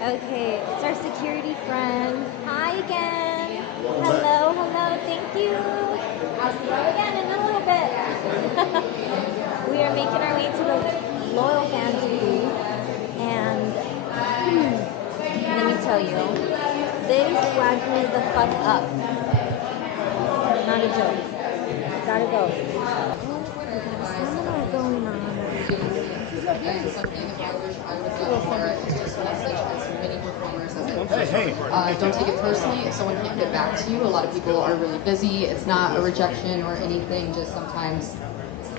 Okay, it's our security friend. Hi again. Hello, hello. Thank you. I'll see you again in a little bit. We are making our way to the Loyalfans booth, and let me tell you, this wagged me the fuck up. Not a joke. Gotta go. We got a seminar going on. And something I wish I would do more is just message as many performers as I could. Don't take it personally if someone can't get back to you. A lot of people are really busy. It's not a rejection or anything, just sometimes.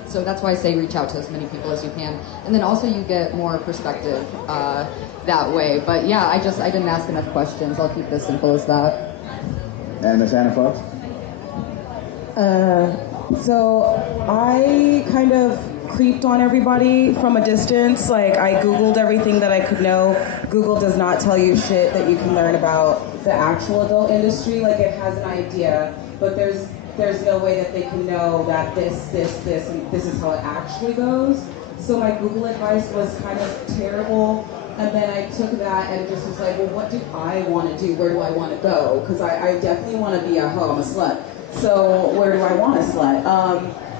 So that's why I say reach out to as many people as you can. And then also you get more perspective that way. But yeah, I didn't ask enough questions. I'll keep it as simple as that. And Miss Anna Fox? So I kind of creeped on everybody from a distance. Like, I Googled everything that I could know. Google does not tell you shit that you can learn about the actual adult industry. Like, it has an idea, but there's no way that they can know that this, and this is how it actually goes. So my Google advice was kind of terrible. And then I took that and just was like, well, what do I want to do? Where do I want to go? Because I definitely want to be a hoe. I'm a slut. So where do I want to slut?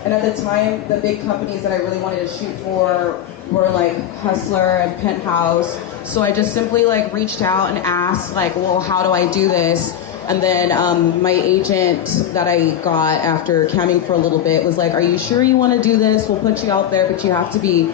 And at the time, the big companies that I really wanted to shoot for were like Hustler and Penthouse. So I just simply like reached out and asked like, well, how do I do this? And then my agent that I got after camming for a little bit was like, are you sure you want to do this? We'll put you out there, but you have to be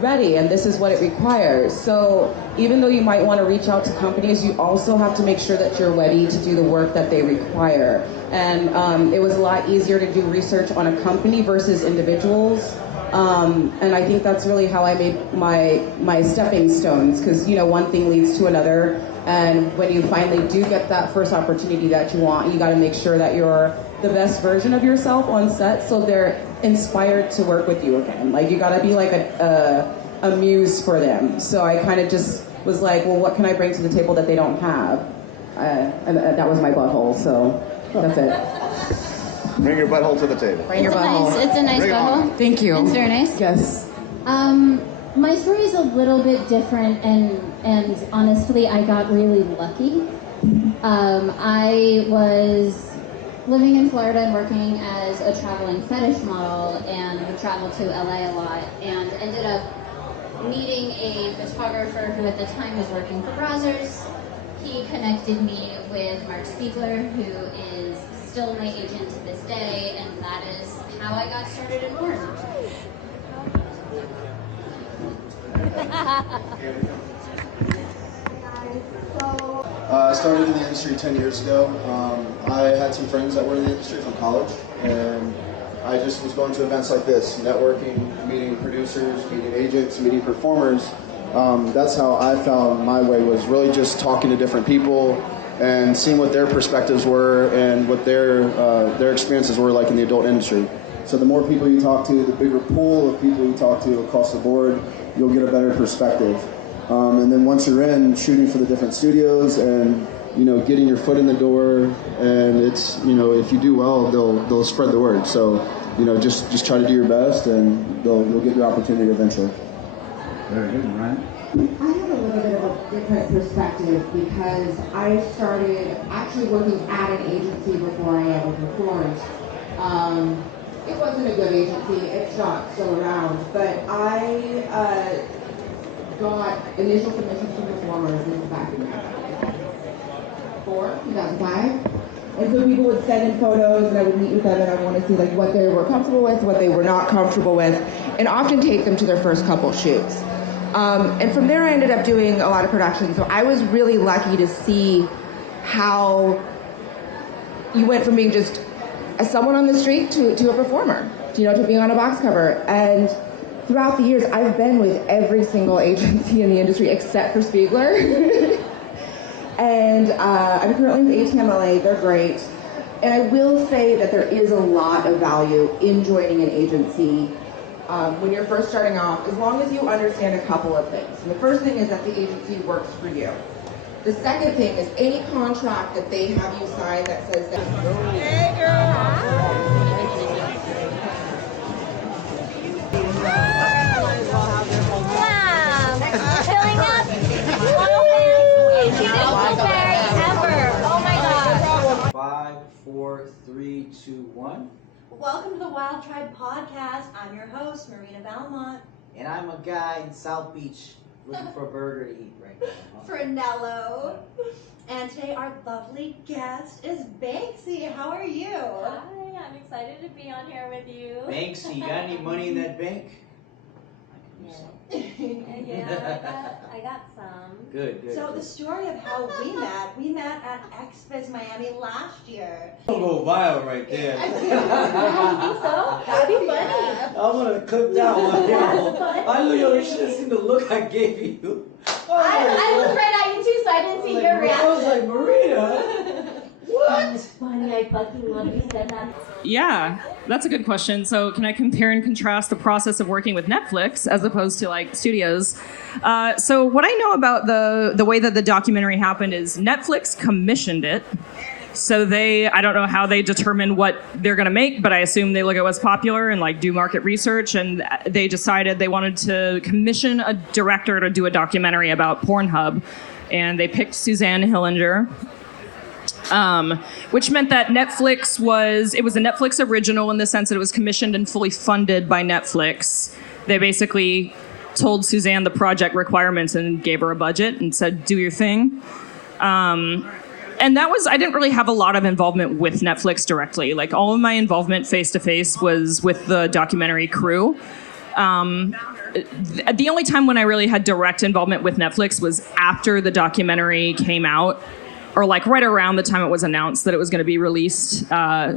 ready, and this is what it requires. So even though you might want to reach out to companies, you also have to make sure that you're ready to do the work that they require. And it was a lot easier to do research on a company versus individuals. And I think that's really how I made my stepping stones, because one thing leads to another. And when you finally do get that first opportunity that you want, you got to make sure that you're the best version of yourself on set, so they're inspired to work with you again. Like, you got to be like a muse for them. So I kind of just was like, well, what can I bring to the table that they don't have? And that was my butthole. So that's it. Bring your butthole to the table. It's a nice butthole. Thank you. It's very nice. Yes. My story is a little bit different, and honestly, I got really lucky. I was living in Florida and working as a traveling fetish model, and would travel to LA a lot, and ended up meeting a photographer who at the time was working for Brazzers. He connected me with Mark Spiegler, who is still my agent to this day, and that is how I got started in porn. I started in the industry 10 years ago. I had some friends that were in the industry from college, and I just was going to events like this, networking, meeting producers, meeting agents, meeting performers. That's how I found my way, was really just talking to different people and seeing what their perspectives were and what their experiences were like in the adult industry. So the more people you talk to, the bigger pool of people you talk to across the board, you'll get a better perspective. And then once you're in, shooting for the different studios and getting your foot in the door, and it's if you do well, they'll spread the word. So just try to do your best, and you'll get your opportunity eventually. Very good, Ryan. I have a little bit of a different perspective because I started actually working at an agency before I ever performed. It wasn't a good agency, it's not still around, but I got initial submissions from performers back in 2005. And so people would send in photos, and I would meet with them, and I would want to see like what they were comfortable with, what they were not comfortable with, and often take them to their first couple shoots. And from there I ended up doing a lot of production, so I was really lucky to see how you went from being just someone on the street to a performer, to being on a box cover. And throughout the years, I've been with every single agency in the industry except for Spiegler. And I'm currently with ATMLA, they're great. And I will say that there is a lot of value in joining an agency when you're first starting off, as long as you understand a couple of things. And the first thing is that the agency works for you. The second thing is any contract that they have you sign that says that. Hey, girl! Wow! Filling up! 4, 3, 2, 1. Welcome to the Wildtribe Podcast. I'm your host, Marina Valmont. And I'm a guy in South Beach looking for a burger to eat right now. Fernello. And today our lovely guest is Banksie. How are you? Hi, I'm excited to be on here with you. Banksie, you got any money in that bank? Yeah, I got some. Good. So the story of how we met at XBIZ Miami last year. I'll go viral right there. You think so? That'd be funny. I'm gonna clip that one. I know you should have seen the look I gave you. I looked right at you too, so I didn't see your reaction. I was like, Marina, what? It's funny, I fucking love you said that. Yeah, that's a good question. So can I compare and contrast the process of working with Netflix as opposed to like studios? So what I know about the way that the documentary happened is Netflix commissioned it. So I don't know how they determine what they're going to make, but I assume they look at what's popular and like do market research. And they decided they wanted to commission a director to do a documentary about Pornhub. And they picked Suzanne Hillinger. Which meant that it was a Netflix original in the sense that it was commissioned and fully funded by Netflix. They basically told Suzanne the project requirements and gave her a budget and said, do your thing. And I didn't really have a lot of involvement with Netflix directly. Like all of my involvement face-to-face was with the documentary crew. The only time when I really had direct involvement with Netflix was after the documentary came out, or like right around the time it was announced that it was going to be released.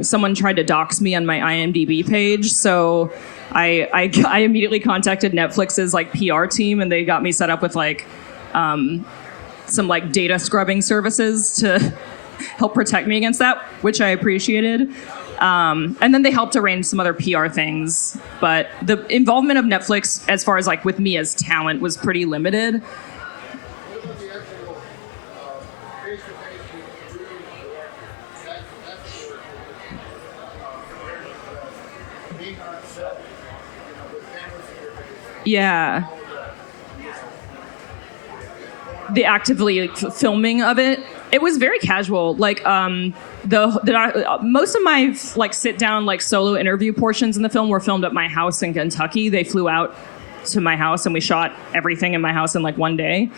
Someone tried to dox me on my IMDb page, so I immediately contacted Netflix's like PR team, and they got me set up with like some like data scrubbing services to help protect me against that, which I appreciated. And then they helped arrange some other PR things, but the involvement of Netflix, as far as like with me as talent, was pretty limited. Yeah. The actively filming of it was very casual. Like most of my like sit down like solo interview portions in the film were filmed at my house in Kentucky. They flew out to my house and we shot everything in my house in like one day.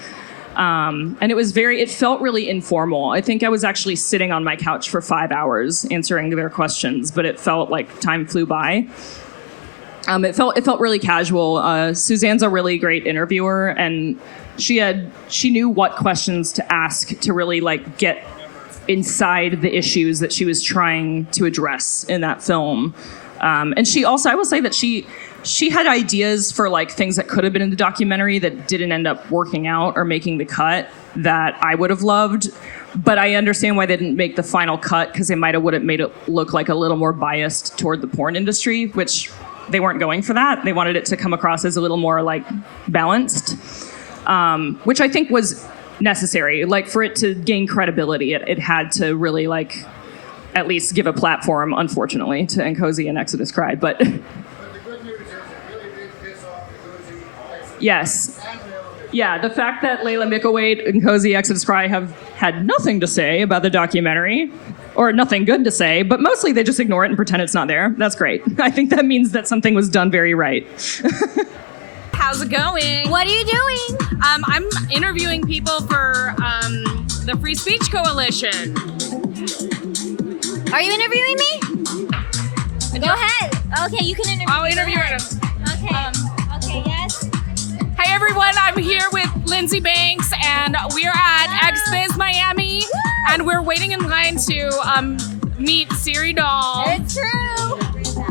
And it felt really informal. I think I was actually sitting on my couch for 5 hours answering their questions, but it felt like time flew by. It felt really casual. Suzanne's a really great interviewer, and she knew what questions to ask to really like get inside the issues that she was trying to address in that film. And she also, I will say that she had ideas for like things that could have been in the documentary that didn't end up working out or making the cut that I would have loved. But I understand why they didn't make the final cut, because they would have made it look like a little more biased toward the porn industry, which they weren't going for that. They wanted it to come across as a little more like balanced, which I think was necessary. Like for it to gain credibility, it had to really like at least give a platform, unfortunately, to Nkosi and Exodus Cry. But the good news is it really did piss off Nkosi. Yes. Yeah, the fact that Layla Micklethwait and Nkosi Exodus Cry have had nothing to say about the documentary, or nothing good to say, but mostly they just ignore it and pretend it's not there. That's great. I think that means that something was done very right. How's it going? What are you doing? I'm interviewing people for the Free Speech Coalition. Are you interviewing me? Go ahead. Okay, you can interview me. I'll interview her. Okay, yes. Hey everyone, I'm here with Lindsey Banks, and we're at XBIZ Miami, and we're waiting in line to meet Siri Dahl. It's true.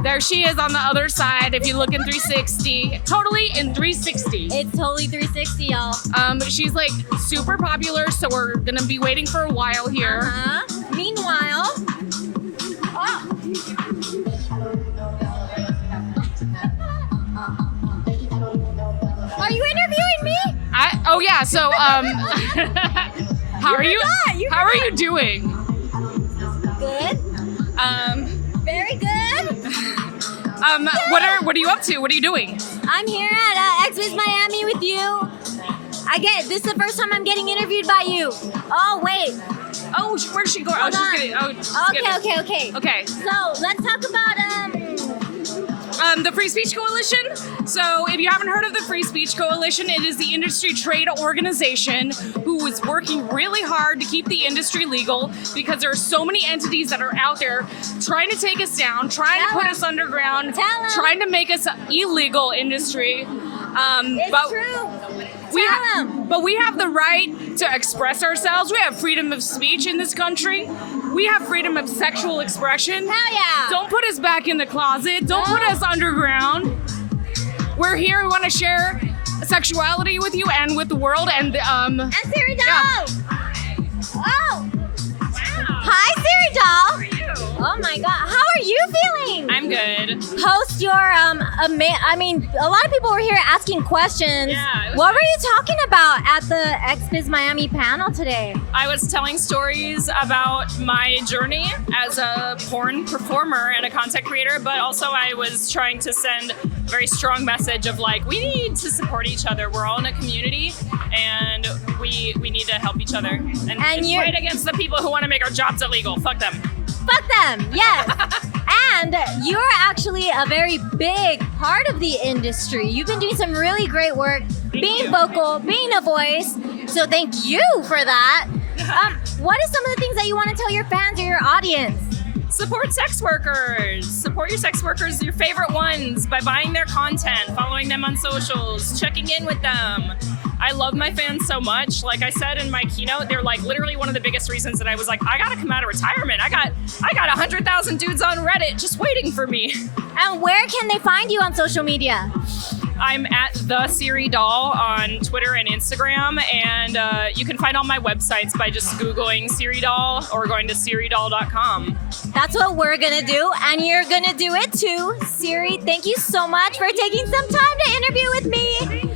There she is on the other side, if you look in 360. Totally in 360. It's totally 360, y'all. She's like super popular, so we're gonna be waiting for a while here. Meanwhile, are you interviewing me? Oh yeah, so how are you? How are you doing? Good. Very good. What are you up to? What are you doing? I'm here at XBIZ Miami with you. This is the first time I'm getting interviewed by you. Oh, wait. Oh, where's she going? Hold on. Okay. So let's talk about the Free Speech Coalition. So if you haven't heard of the Free Speech Coalition, it is the industry trade organization who is working really hard to keep the industry legal because there are so many entities that are out there trying to take us down, trying to put us underground, trying to make us illegal industry. It's true. But we have the right to express ourselves. We have freedom of speech in this country. We have freedom of sexual expression. Hell yeah. Don't put us back in the closet. Don't put us underground. We're here. We want to share sexuality with you and with the world. And Siri Dahl. Yeah. Oh. Wow. Hi, Siri Dahl. How are you? Oh my God. How are you feeling? I'm good. Post your I mean, a lot of people were here asking questions. Yeah, what were you talking about at the XBIZ Miami panel today? I was telling stories about my journey as a porn performer and a content creator, but also I was trying to send a very strong message of like, we need to support each other. We're all in a community and we need to help each other. And fight against the people who want to make our jobs illegal. Fuck them. Fuck them, yes. And you're actually a very big part of the industry. You've been doing some really great work, being vocal, being a voice. So thank you for that. What are some of the things that you want to tell your fans or your audience? Support sex workers. Support your sex workers, your favorite ones, by buying their content, following them on socials, checking in with them. I love my fans so much. Like I said in my keynote, they're like literally one of the biggest reasons that I was like, I gotta come out of retirement. I got 100,000 dudes on Reddit just waiting for me. And where can they find you on social media? I'm at the Siri Dahl on Twitter and Instagram, and you can find all my websites by just Googling Siri Dahl or going to SiriDahl.com. That's what we're gonna do, and you're gonna do it too. Siri, thank you so much for taking some time to interview with me.